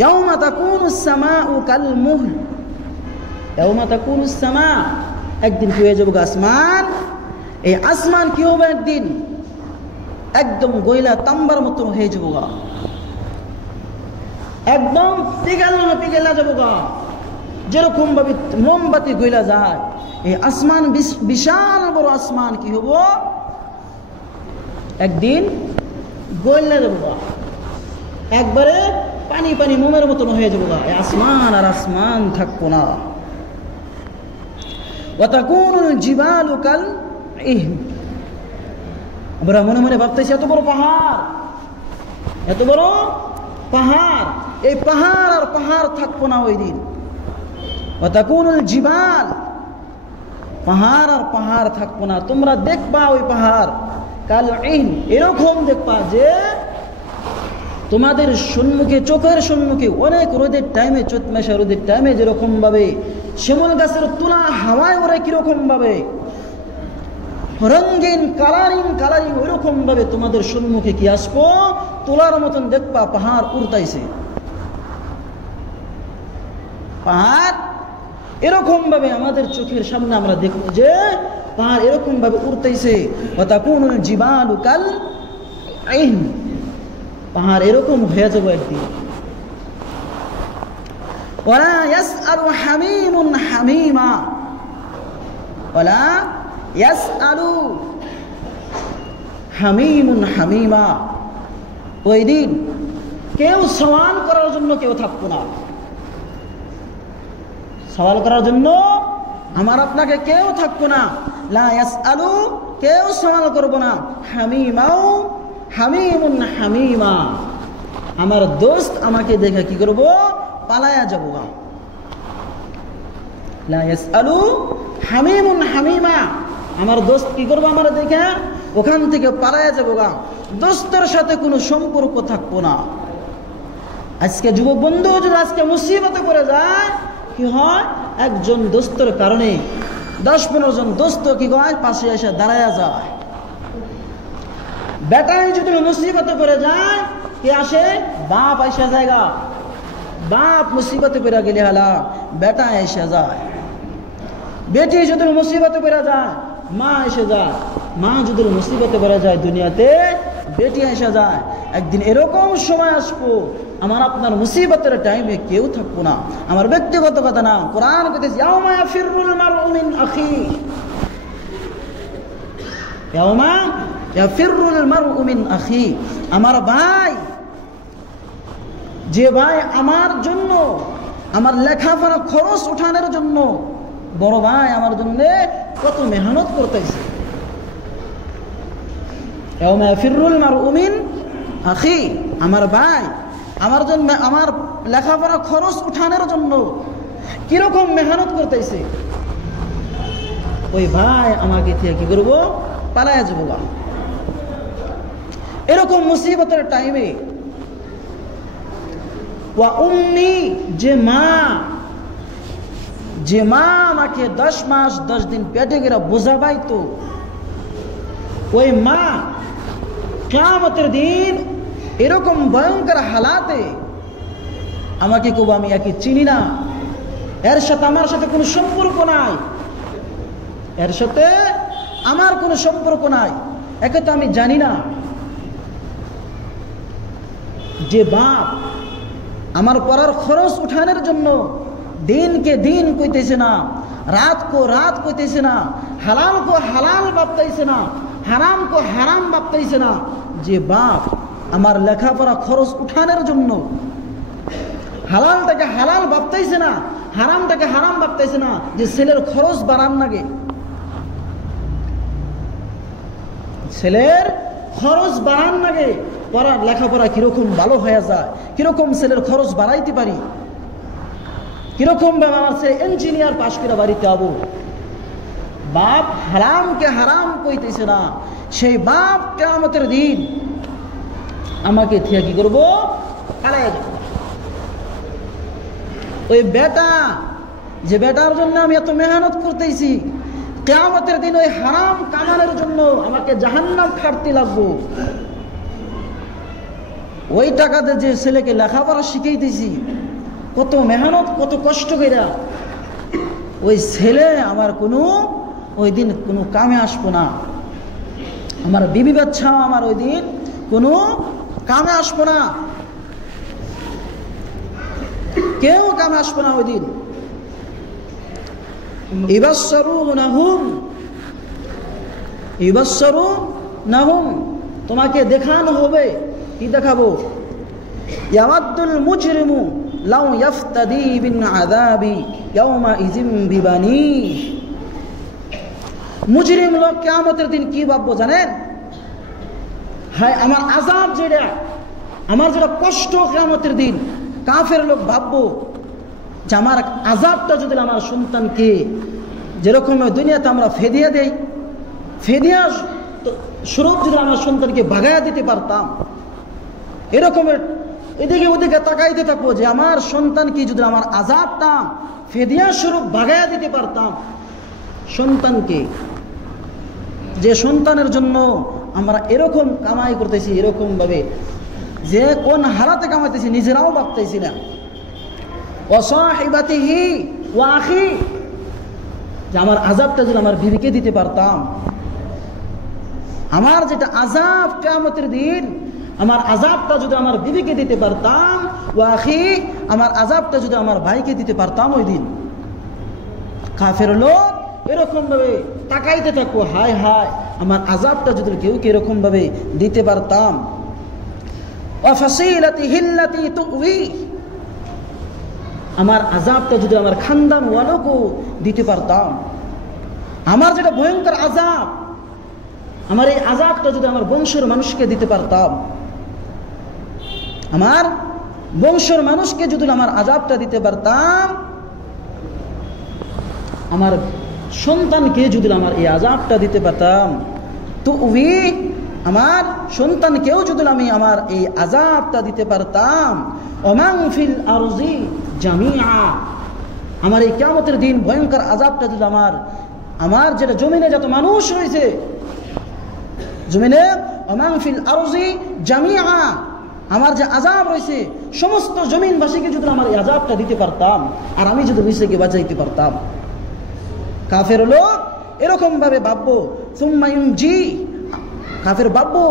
ইয়াউমা তাকুনুস সামাউ কাল মুহল, ইয়াউমা তাকুনুস সামা, একদিন কি হয়ে যাবে আসমান, এই আসমান কি হবে একদিন একদম গয়লা তাম্বার মতো হয়ে যাবো গা, একদম পিঘলা যাবো গা, যেরকম ভাবে মোমবাতি গয়লা যায়। এই আসমান বিশাল বড় আসমান কি হবো একদিন গয়লা যাবো গা, একবারে পানি পানি মোমের মতন হয়ে যাবো গা, এই আসমান আর আসমান থাকবো না। ওয়া তাকুনুল জিবালু কাল ইহন, আমরা মনে মনে ভাবতেছি এত বড় পাহাড়, এত বড় পাহাড়, এই পাহাড় আর পাহাড় থাকবো না ওই দিন। ওয়া তাকুনুল জিবাল, পাহাড় আর পাহাড় থাকবো না। তোমরা দেখবা ওই পাহাড় কাল ইহন, এরকম দেখবা যে তোমাদের সম্মুখে, চোখের সম্মুখে অনেক রোদের টাইমে, চৈত মাসে রোদের টাইমে যেরকম ভাবে শিমুল গাছের তুলা হাওয়ায় ওরে কিরকম ভাবে রঙিন কালারিং ওইরকম ভাবে তোমাদের সম্মুখে কি আসবো, তোলার মতন দেখবা পাহাড় উড়তাইছে, পাহাড় এরকম ভাবে আমাদের চোখের সামনে আমরা দেখবো যে পাহাড় এরকম ভাবে উড়তাইছে। ওয়া তাকুনুল জিবালু কাল ইহন, পাহাড় এরকম হয়ে যাবে একদিন। ওয়ালা ইয়াসআলু হামীমুন হামীমা, ওয়ালা ইয়াসআলু হামীমুন হামীমা, ওই দিন কেউ সওয়াল করার জন্য কেউ থাকবো না, সওয়াল করার জন্য আমার আপনাকে কেউ থাকবো না। লা ইয়াসআলু, কেউ সওয়াল করবো না, হামীমাও হামীমুন হামীমা, আমার দোস্ত আমাকে দেখে কি করব, পালায়া যাবো গা। লা ইয়াসআলু হামীমুন হামীমা, আমার দোস্ত কি করবো, আমার দেখে ওখান থেকে পালায়া যাবো গা, দোস্তের সাথে কোনো সম্পর্ক থাকবো না। আজকে যুবক বন্ধু যদি আজকে মুসিবতে করে যায়, কি হয়, একজন দোস্তের কারণে 10-15 জন দোস্ত কি হয় পাশে এসে দাঁড়ায়া যায়। বেটাই যদি মুসিবতে পড়ে যায়, কে আসে, বাপ আইসা জায়গা, বাপ মুসিবতে পড়ে গেলে হালা বেটা এসে যায়। বেটি যদি মুসিবতে পড়ে যায়, মা এসে যায়। মা যদি মুসিবতে পড়ে যায় দুনিয়াতে, বেটি এসে যায়। একদিন এরকম সময় আসবো, আমার আপনার মুসিবতের টাইমে কেউ থাকবো না। আমার ব্যক্তিগত কথা না, কোরআন কইতেছে ইয়াউমা ইয়াফিরুল মারউ মিন আখি, ইয়াউমা ইয়াফিরুল মারউ মিন আখি, আমার ভাই, যে ভাই আমার জন্য, আমার লেখাপড়া খরচ উঠানোর জন্য, বড় ভাই আমার জন্য কত মেহনত করতেছে, ইয়াউমা ইয়াফিরুল মারউ মিন আখি, আমার ভাই আমার জন্য, আমার লেখাপড়া খরচ উঠানোর জন্য কিরকম মেহনত করতেছে, ওই ভাই আমাকে থেকে কি করবো, পালায়া যাবো গা। এরকম মুসিবতের টাইমে ওয়া উম্মি, যে মা আমাকে 10 মাস 10 দিন পেটে গেরা বোঝাবাইতো, ওই মা কিয়ামতের দিন এরকম ভয়ঙ্কর হালাতে আমাকে কব, আমি একে চিনি না, এর সাথে আমার সাথে কোনো সম্পর্ক নাই, এর সাথে আমার কোনো সম্পর্ক নাই, একে তো আমি জানি না। যে বাপ আমার পড়ার খরচ উঠানোর জন্য দিনকে দিন কইতেছে না, রাত কো রাত কইতেছে না, হালাল কো হালাল ভাবতেছে না, হারাম কো হারাম ভাবতেছে না, যে বাপ আমার লেখাপড়া খরচ উঠানোর জন্য হালালটাকে হালাল ভাবতেছে না, হারামটাকে হারাম ভাবতেছে না, যে ছেলের খরচ বাড়ান লাগে, ছেলের খরচ বাড়ান লাগে, পড়ার লেখাপড়া কিরকম ভালো হয়ে যায়, কিরকম ছেলের খরচ বাড়াইতে পারি, কিরকম বাবা আছে ইঞ্জিনিয়ার পাশ করে বাড়িতে আবো, বাপ হারামকে হারাম কইতেছে না, সেই বাপ কিয়ামতের দিন আমাকে থেকে কি করবো, পালাইয়া যাবো। ওই বেটা, যে বেটার জন্য আমি এত মেহনত করতেছি, কিয়ামতের দিন ওই হারাম কামানোর জন্য আমাকে জাহান্নাম খাটতে লাগবো। ওই টাকাতে যে ছেলেকে লেখাপড়া শিখাইতেছি, কত মেহনত, কত কষ্ট কইরা, ওই ছেলে আমার কোনো ওই দিন কোনো কামে আসবো না। আমার বিবি বাচ্চা আমার ওই দিন কোনো কামে আসবো না, কেউ কামে আসবো না ওই দিন। ইবাসসারুনাহুম, তোমাকে দেখানো হবে। কি দেখাবো? ইয়াওয়াদ্দুল মুজরিমু লাউ ইয়াফতাদি বিন আযাবি ইয়াওমা ইযিম বিবানিহি। মুজরিম লোক কিয়ামতের দিন কি ভাববো জানেন? হায় আমার আযাব, যেটা আমার যেটা কষ্ট কিয়ামতের দিন, কাফের লোক ভাববো যে আমার আযাবটা যদি আমার সন্তানকে, যেরকম দুনিয়াতে আমরা ফেদিয়া দেই, ফেদিয়া স্বরূপ যদি আমার সন্তানকে ভাগাইয়া দিতে পারতাম, এরকমের এদিকে ওদিকে তাকাইতে থাকবো যে আমার সন্তানকে যদি আমার আযাবটা ফেদিয়া স্বরূপ ভাগাইয়া দিতে পারতাম। সন্তানকে, যে সন্তানের জন্য আমরা এরকম কামাই করতেছি, এরকম ভাবে যে কোন হারাতে কামাইতেছি নিজেরাও ভাবতেছি না। ওয়াসাহিবাতিহি ওয়া আখি, যে আমার আযাবটা যদি আমার বিবিকে দিতে পারতাম, আমার যেটা আযাব কিয়ামতের দিন, আমার আযাবটা যদি আমার বিবিকে দিতে পারতাম, ওয়া আখি, আমার আযাবটা যদি আমার ভাইকে দিতে পারতাম ওই দিন। কাফের লোক এরকম ভাবে তাকাইতে থাকবো, হায় হায় আমার আযাবটা যদি কেউ এরকম ভাবে দিতে পারতাম। ওয়া ফাসিলাতিহি আল্লাতী তুওয়ি, আমার আযাবটা যদি আমার খানদান ওয়ালাকেও দিতে পারতাম। আমার যেটা ভয়ঙ্কর আযাব, আমার এই আযাবটা যদি আমার বংশের মানুষকে দিতে পারতাম, আমার বংশের মানুষকে যদি আমার আযাবটা দিতে পারতাম, আমার সন্তানকে যদি আমার এই আযাবটা দিতে পারতাম, তো আমার সন্তানকেও যদি আমি আমার এই আযাবটা দিতে পারতাম। ওমান ফিল আরজি জামিআ, আমার এই কিয়ামতের দিন ভয়ঙ্কর আযাবটা যদি আমার যেটা জমিনে যত মানুষ রয়েছে, জমিনে ওমান ফিল আরজি জামিআ, আমার যে আযাব রয়েছে সমস্ত জমিনবাসীকে যদি আমার এই আযাবটা দিতে পারতাম, আর আমি যদি নিজেকে বাঁচাইতে পারতাম। কাফের লোক এরকম ভাবে ভাববো, সুম্মা ইউনজি, কাফের ভাববো